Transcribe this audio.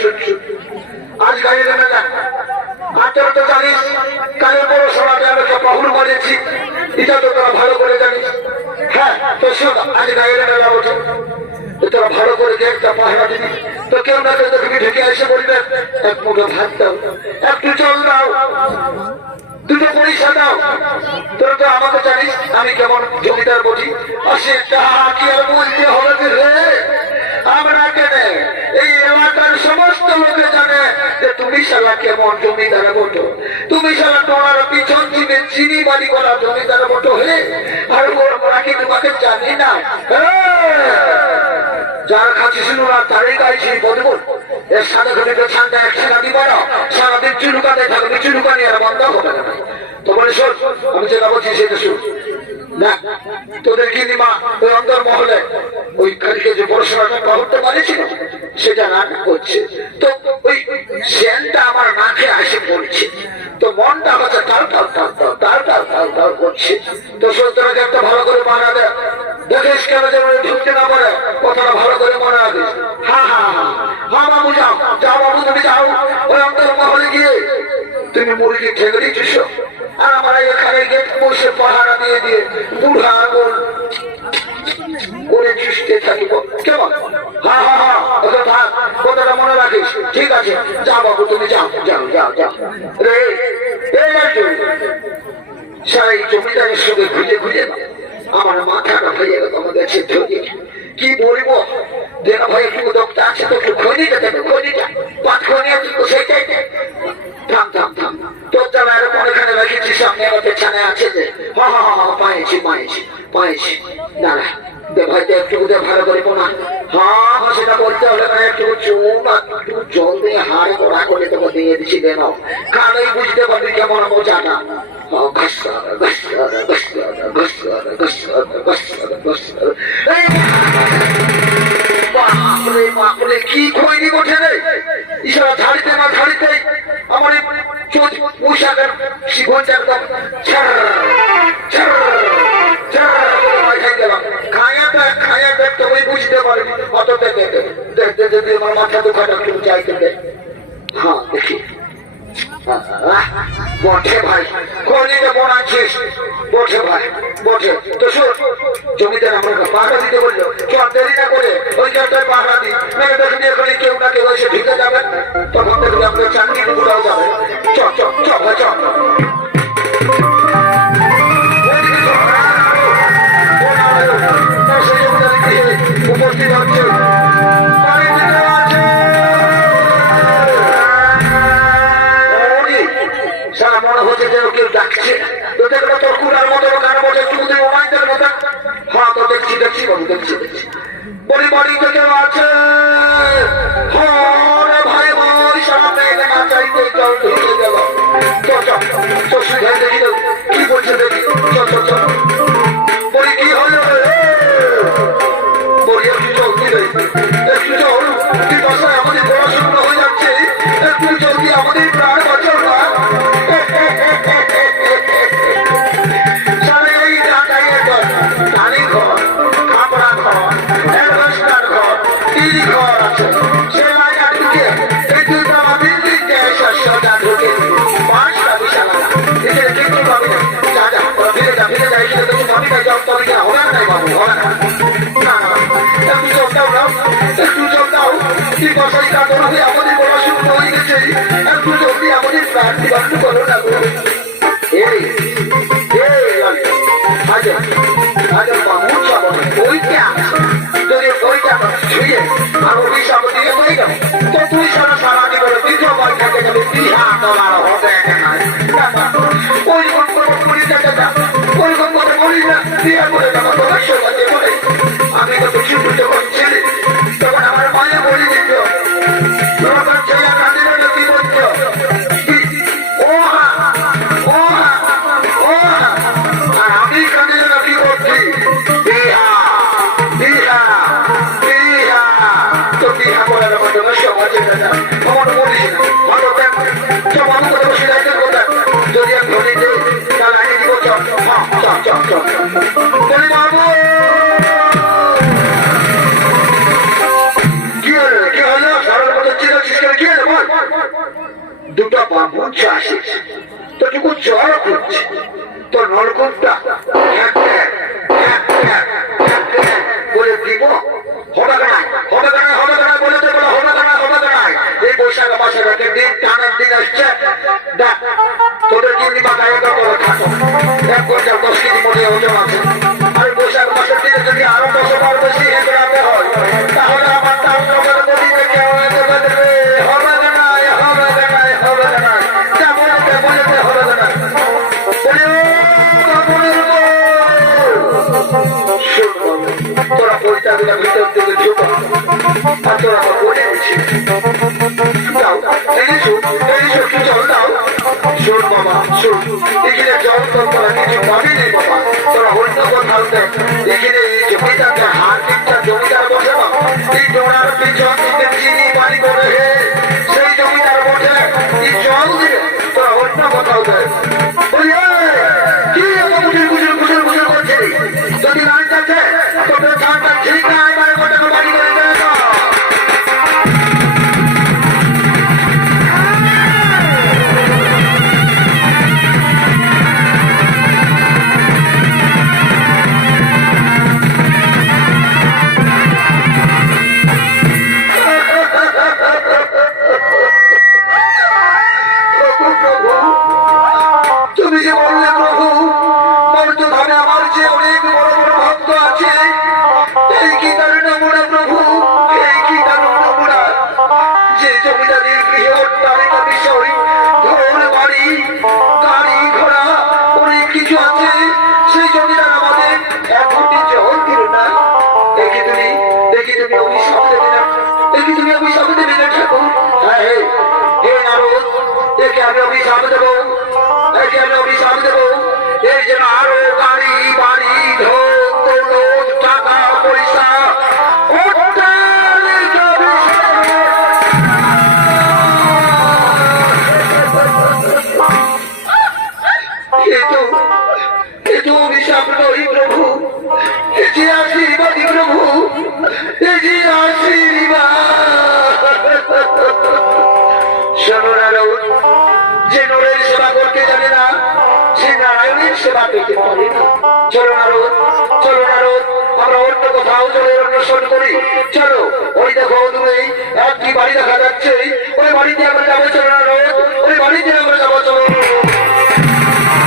শুন আজ গাড়ি নেবে না। তো জানিস, কালের বড় সমাজে আমি একটা বাহুর এটা তো তোরা ভালো করে জানিস। হ্যাঁ তো শোন, আজ গাড়ি না ওঠে এক মুঠো দুটো পয়সা দাও। তোরা আমাকে জানিস, আমি কেমন জমিদার বলি আর সেটা কি আর বলতে হবে রে? আমরা এলাকার সমস্ত লোকে জানে যে তুমি শালা কেমন জমিদার বটো। তুমি শালা তোমার পিছন চিনে চিনি বাড়ি করা জমিদার বটো হে। আর ওর ওরা কি তোমাকে জানি না? যার কাছে শুনো না, তারই গাইছি বলব এর সাথে ঘরে ঠান্ডা একসাথে দিব না। সারাদিন চুলুকাতে থাকবে চুলুকানি আর বন্ধ হবে না। তোমার শোন, আমি যেটা বলছি সেটা শোন। তোদের কি নিমা, ওই অন্তর মহলে ওই কালকে যে পড়াশোনাটা করতে পারেছিল সেটা না করছে। তো ওই সেনটা আমার নাকে আসে পড়ছে তো মনটা হচ্ছে তাল তাল তাল তাল তাল তাল তাল তাল করছে। তো সুতরাং একটা ভালো করে মানা দেয় দেখিস কেন যেন ঢুকতে না পারে? কথাটা ভালো করে মনে রাখিস। হ্যাঁ হ্যাঁ হ্যাঁ হ্যাঁ বাবু, যাও যাও, বাবু, তুমি যাও। ওই অন্তর মহলে গিয়ে তুমি মুরগি ঠেকে দিচ্ছিস আর আমরা এখানে গেট বসে পাহারা দিয়ে দিয়ে বুড়া আঙুল করে চুষতে থাকিব। আমার মাথাটা হয়ে গেল আমার কাছে কি বলব? দেনা ভাই একটু দোকটা আছে তো একটু খনিটা দেবে খনিটা পাঁচ খনি আছে তো সেটাই। থাম থাম থাম। তোর যারা এরকম এখানে রেখেছি সামনে আমার পেছনে আছে যে। হা হা হা পাইছি পাইছি পাইছি দাঁড়া দে ভাই দে একটু ভালো করে পোনা হ্যাঁ সেটা বলতে হলে না একটু চুন আর একটু জল দিয়ে হাড় গোড়া করে তোকে দিয়ে দিচ্ছি দে নাও। কারোই বুঝতে পারবি কেমন মজাটা Oh, বাপরে বাপরে কি খৈনি ওঠে রে ইশারা ঝাড়িতে না ঝাড়িতে। আমার চোখ পুষাকের শিখনটা একদম ছাড় ছাড় বুঝতে পারেনি অত দেখতে দেখতে যদি মাথা দুখাটা তুমি চাইতে দেয় হ্যাঁ দেখি বটে ভাই খনিতে বনাচ্ছিস বটে ভাই তো শোন, জমিদার আমাকে পাহারা দিতে বলল না করে ওই জায়গায় পাহারা দিই। মেরে দেখবি এখানে কেউ না কেউ এসে ঢুকে যাবে। তখন দেখবি আপনার চাকরি যাবে। চ চ চ চ বন্ধু পরিবারিত কেউ আছে ভাই মোর সামনে দেখা চাইতে কেউ ঢুকে কি বলছে দেখি かもと তোটুকু জল করছে। তোর নলকূপটা বলে দিব। বলে বলে হবে না, হবে এই বৈশাখ একটা দিন, টানার দিন আসছে। দেখ, তোদের চিনি বা এক কুইন্টাল দশ কেজি মধ্যে ওজন আছে? আর তোরা তো বলে দিচ্ছিস দাও এনেছো এনেছো কি জল দাও শোন বাবা শোন এখানে জল তো কিছু পাবি নেই বাবা এই জমিদার বসে এই জোড়ার পিছন আছে, সেই জমিদার আমাদের এখন জল দিল না, দেখি তুমি দেখি তুমি অভিশাপ দেবে না, দেখি হ্যাঁ আমি অভিশাপ দেবো। কিন্তু কিন্তু অভিশাপ নই প্রভু, এ যে এ তুমি বাড়ি দেখা যাচ্ছে। ওই বাড়িতে আমরা যাব নারদ, ওই বাড়িতে আমরা যাব, চলো।